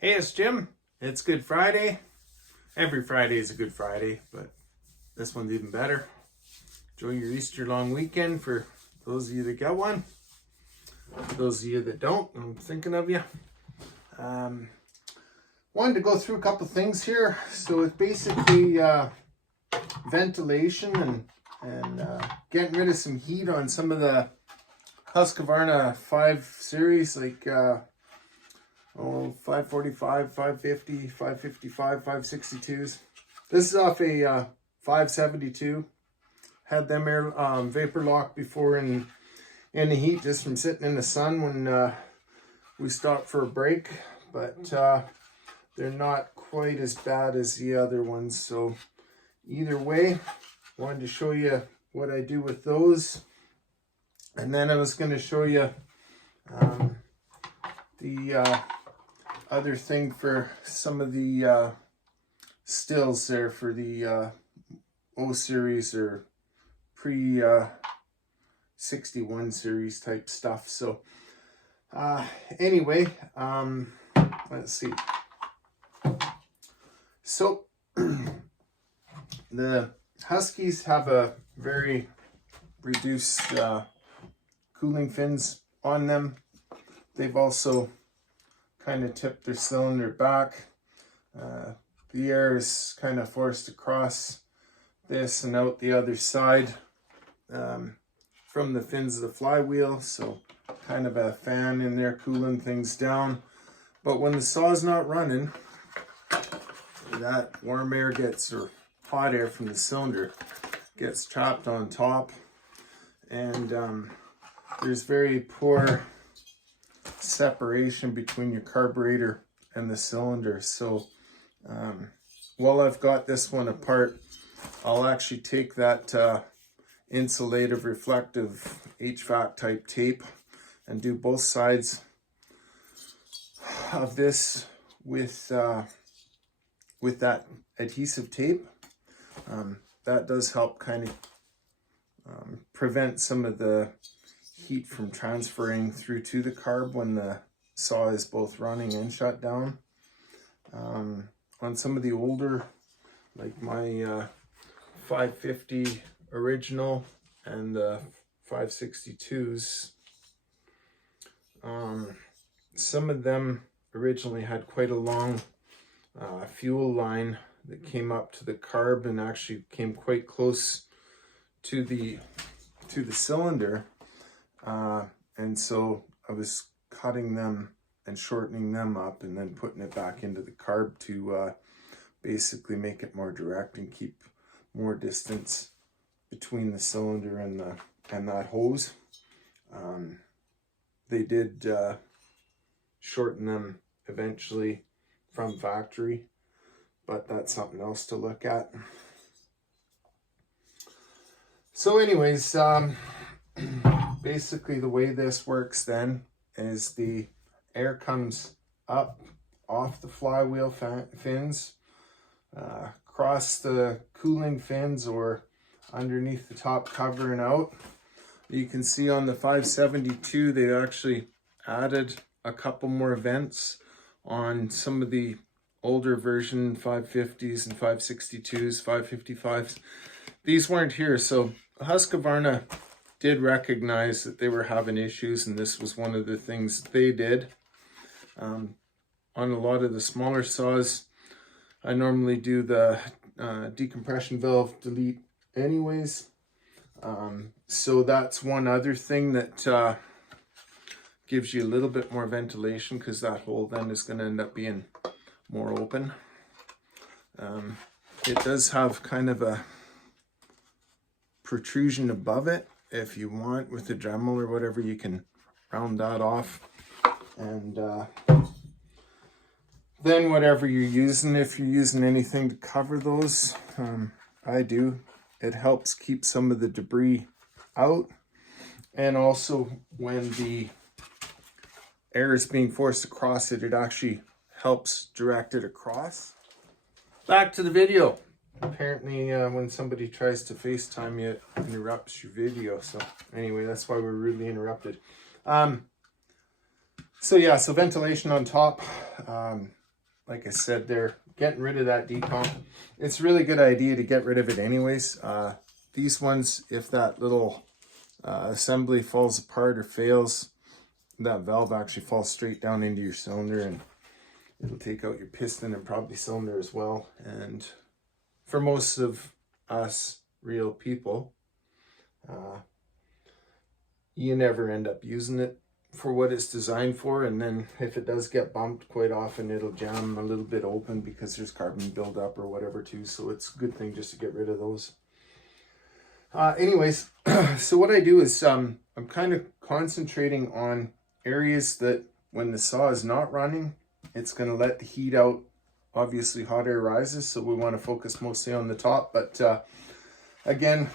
Hey, it's Jim. It's Good Friday. Every Friday is a Good Friday, but this one's even better. Enjoy your Easter long weekend for those of you that got one. For those of you that don't, I'm thinking of you. Wanted to go through a couple things here. So it's basically ventilation and getting rid of some heat on some of the Husqvarna 5 series, like 545, 550, 555, 562s. This is off a 572. Had them air vapor lock before in the heat, just from sitting in the sun when we stopped for a break. But they're not quite as bad as the other ones. So either way, wanted to show you what I do with those. And then I was going to show you the other thing for some of the stills there for the O series or pre 61 series type stuff. So anyway, let's see. So the Huskies have a very reduced cooling fins on them. They've also kind of tipped their cylinder back. The air is kind of forced across this and out the other side from the fins of the flywheel, so kind of a fan in there cooling things down. But when the saw's not running, that warm air gets, or hot air from the cylinder gets trapped on top, and there's very poor separation between your carburetor and the cylinder. So while I've got this one apart, I'll actually take that insulative reflective HVAC type tape and do both sides of this with that adhesive tape. That does help kind of prevent some of the heat from transferring through to the carb when the saw is both running and shut down. On some of the older, like my 550 original and the 562s, some of them originally had quite a long fuel line that came up to the carb and actually came quite close to the cylinder, and so I was cutting them and shortening them up and then putting it back into the carb to basically make it more direct and keep more distance between the cylinder and that hose. They did shorten them eventually from factory, but that's something else to look at. So anyways, basically the way this works then is the air comes up off the flywheel fins, across the cooling fins or underneath the top cover and out. You can see on the 572 they actually added a couple more vents. On some of the older version 550s and 562s, 555s, these weren't here. So Husqvarna did recognize that they were having issues, and this was one of the things they did. On a lot of the smaller saws, I normally do the decompression valve delete anyways. So that's one other thing that gives you a little bit more ventilation, because that hole then is going to end up being more open. It does have kind of a protrusion above it. If you want, with a Dremel or whatever, you can round that off. And then whatever you're using, if you're using anything to cover those, I do, it helps keep some of the debris out. And also when the air is being forced across it, it actually helps direct it across. Back to the video. Apparently when somebody tries to FaceTime you, it interrupts your video. So anyway, that's why we're rudely interrupted. So yeah, so ventilation on top. like I said, they're getting rid of that decomp. It's a really good idea to get rid of it anyways. These ones, if that little assembly falls apart or fails, that valve actually falls straight down into your cylinder, and it'll take out your piston and probably cylinder as well. And for most of us real people, you never end up using it for what it's designed for. And then if it does get bumped, quite often it'll jam a little bit open because there's carbon buildup or whatever too. So it's a good thing just to get rid of those. Anyways, so what I do is I'm kind of concentrating on areas that when the saw is not running, it's going to let the heat out. Obviously hot air rises, so we want to focus mostly on the top. But again,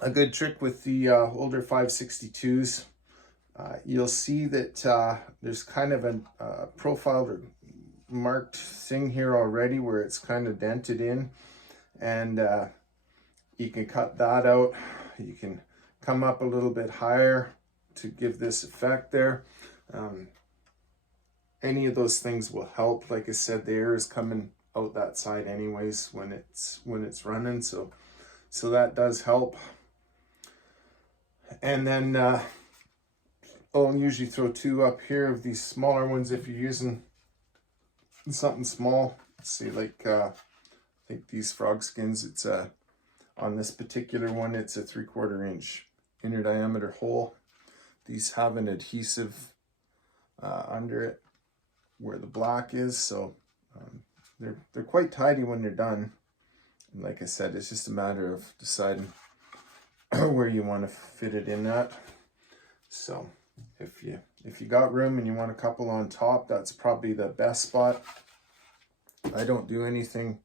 a good trick with the older 562s, you'll see that there's kind of a profiled or marked thing here already where it's kind of dented in, and you can cut that out. You can come up a little bit higher to give this effect there. Any of those things will help. Like I said, the air is coming out that side anyways when it's running, so that does help. And then I'll usually throw 2 up here of these smaller ones if you're using something small. See, like I think these frog skins, it's on this particular one, it's a 3/4 inch inner diameter hole. These have an adhesive under it where the black is, so they're quite tidy when they're done. And like I said, it's just a matter of deciding where you want to fit it in at. So if you got room and you want a couple on top, that's probably the best spot. I don't do anything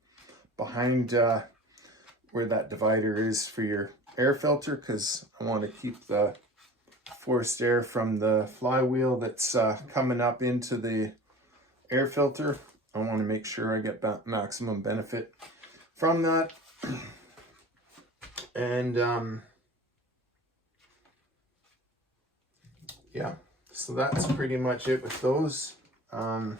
behind where that divider is for your air filter, because I want to keep the forced air from the flywheel that's coming up into the air filter. I want to make sure I get that maximum benefit from that. And yeah, so that's pretty much it with those. I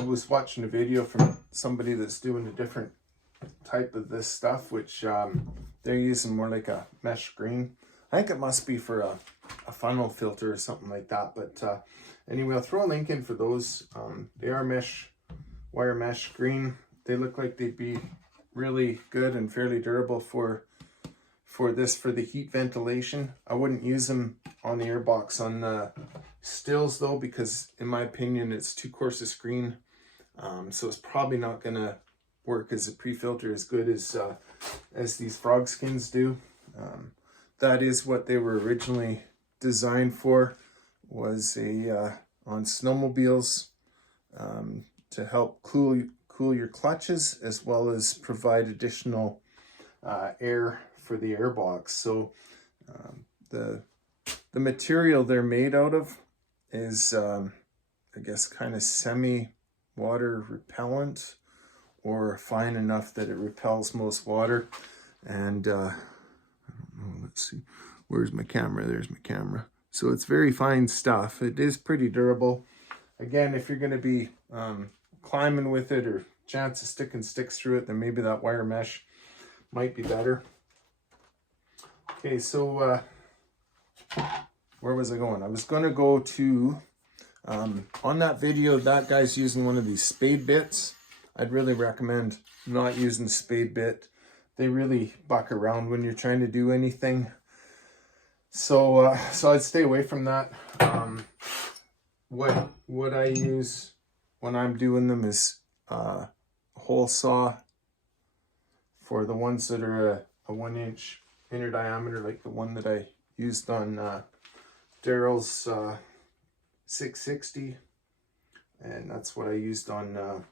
was watching a video from somebody that's doing a different type of this stuff, which they're using more like a mesh screen. I think it must be for a funnel filter or something like that. But anyway, I'll throw a link in for those. They are wire mesh screen. They look like they'd be really good and fairly durable for the heat ventilation. I wouldn't use them on the airbox on the Stihls though, because in my opinion it's too coarse a screen, so it's probably not gonna work as a pre-filter as good as these frog skins do. That is what they were originally designed for, was on snowmobiles, to help cool your clutches, as well as provide additional air for the airbox. So the material they're made out of is I guess kind of semi-water repellent, or fine enough that it repels most water. And I don't know, let's see, where's my camera? There's my camera. So it's very fine stuff. It is pretty durable. Again, if you're going to be climbing with it, or chance of sticking sticks through it, then maybe that wire mesh might be better. Okay, so where was I going? I was going to go to, on that video, that guy's using one of these spade bits. I'd really recommend not using spade bit. They really buck around when you're trying to do anything. So I'd stay away from that. What I use when I'm doing them is a hole saw for the ones that are a 1 inch inner diameter, like the one that I used on Daryl's 660, and that's what I used on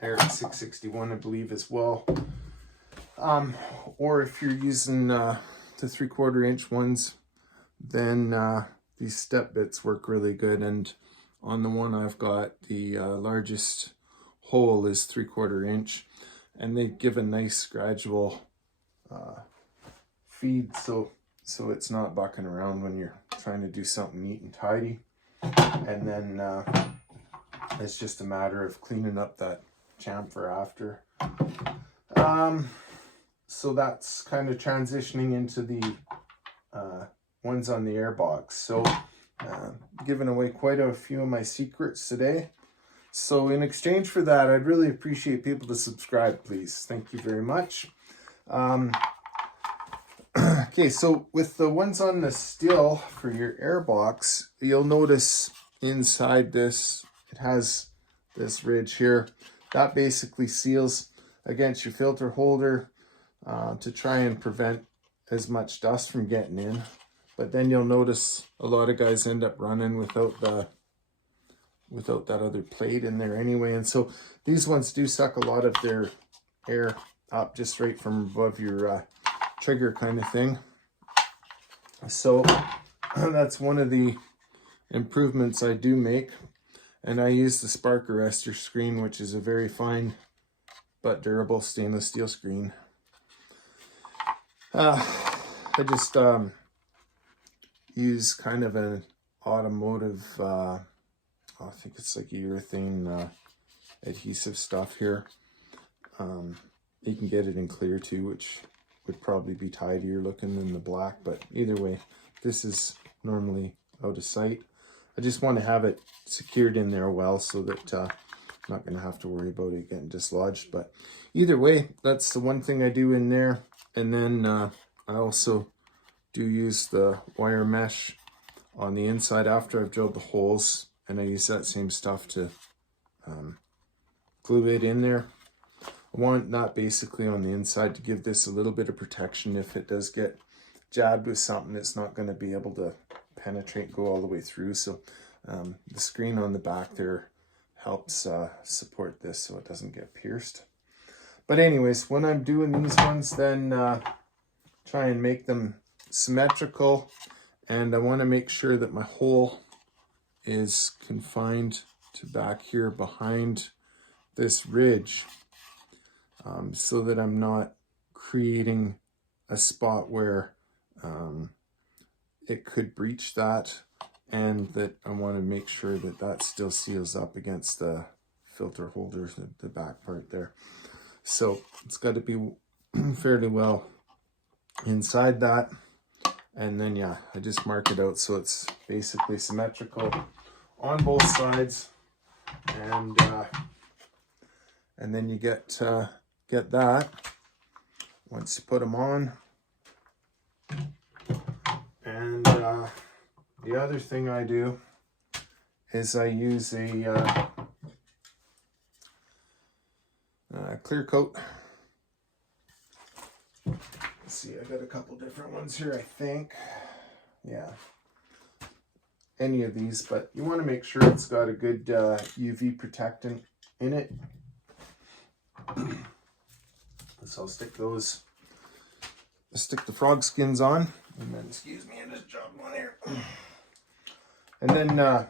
Eric's 661, I believe, as well. Or if you're using the 3/4 inch ones, then these step bits work really good. And on the one I've got, the largest hole is 3/4 inch, and they give a nice gradual feed, so it's not bucking around when you're trying to do something neat and tidy. And then it's just a matter of cleaning up that chamfer after. So that's kind of transitioning into the ones on the Airbox. So giving away quite a few of my secrets today. So in exchange for that, I'd really appreciate people to subscribe, please. Thank you very much. Okay, so with the ones on the Stihl for your Airbox, you'll notice inside this, it has this ridge here. That basically seals against your filter holder to try and prevent as much dust from getting in. But then you'll notice a lot of guys end up running without that other plate in there anyway. And so these ones do suck a lot of their air up just right from above your trigger kind of thing. So that's one of the improvements I do make. And I use the spark arrestor screen, which is a very fine but durable stainless steel screen. I just use kind of an automotive, I think it's like urethane adhesive stuff here. You can get it in clear too, which would probably be tidier looking than the black, but either way, this is normally out of sight. I just want to have it secured in there well so that I'm not going to have to worry about it getting dislodged. But either way, that's the one thing I do in there. And then I also do use the wire mesh on the inside after I've drilled the holes, and I use that same stuff to glue it in there. I want that basically on the inside to give this a little bit of protection. If it does get jabbed with something, it's not going to be able to penetrate, go all the way through. So the screen on the back there helps support this so it doesn't get pierced. But anyways, when I'm doing these ones, then try and make them symmetrical, and I want to make sure that my hole is confined to back here behind this ridge, so that I'm not creating a spot where it could breach that, and that I want to make sure that that still seals up against the filter holders, the back part there. So it's got to be fairly well inside that. And then, yeah, I just mark it out so it's basically symmetrical on both sides. And then you get that once you put them on. And the other thing I do is I use a clear coat. Let's see, I got a couple different ones here, I think. Yeah, any of these, but you want to make sure it's got a good UV protectant in it. So I'll stick the frog skins on, and then, excuse me, I just dropped one here. And then I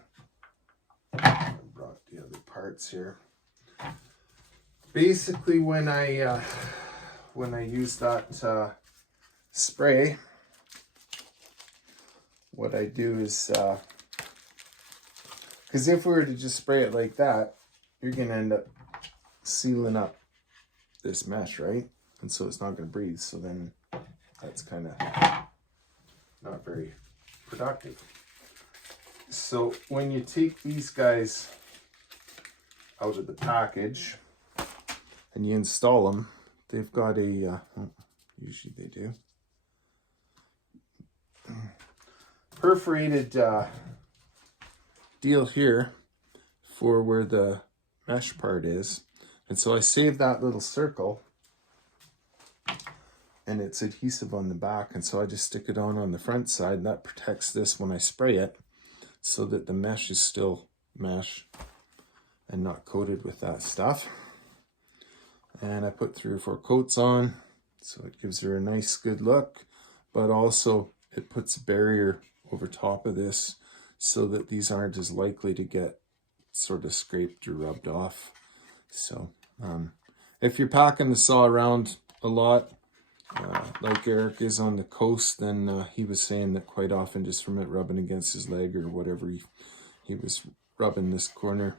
brought the other parts here. Basically, when I use that spray, what I do is, because if we were to just spray it like that, you're going to end up sealing up this mesh, right? And so it's not going to breathe. So then that's kind of not very productive. So when you take these guys out of the package and you install them, they've got a, usually they do, perforated deal here for where the mesh part is. And so I save that little circle, and it's adhesive on the back, and so I just stick it on the front side. That protects this when I spray it, so that the mesh is still mesh and not coated with that stuff. And I put 3 or 4 coats on, so it gives her a nice good look, but also it puts a barrier over top of this so that these aren't as likely to get sort of scraped or rubbed off. So if you're packing the saw around a lot, like Eric is on the coast, then he was saying that quite often, just from it rubbing against his leg or whatever, he was rubbing this corner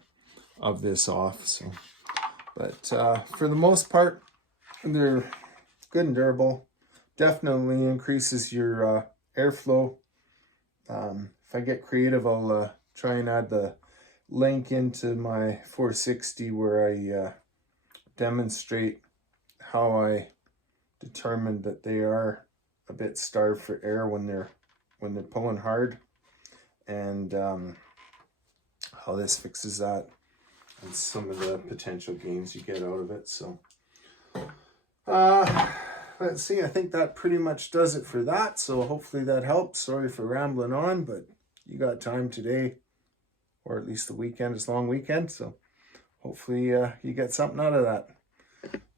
of this off. So, but for the most part, they're good and durable. Definitely increases your airflow. If I get creative, I'll try and add the link into my 460 where I demonstrate how I determined that they are a bit starved for air when they're pulling hard, and how this fixes that and some of the potential gains you get out of it. So let's see, I think that pretty much does it for that. So hopefully that helps. Sorry for rambling on, but you got time today, or at least the weekend. It's a long weekend, so hopefully you get something out of that.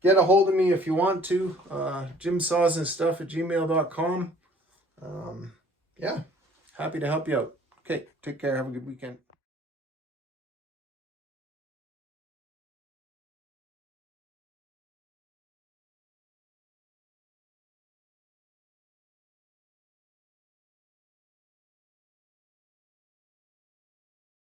Get a hold of me if you want to. jimsawsandstuff@gmail.com. Yeah, happy to help you out. Okay, take care. Have a good weekend.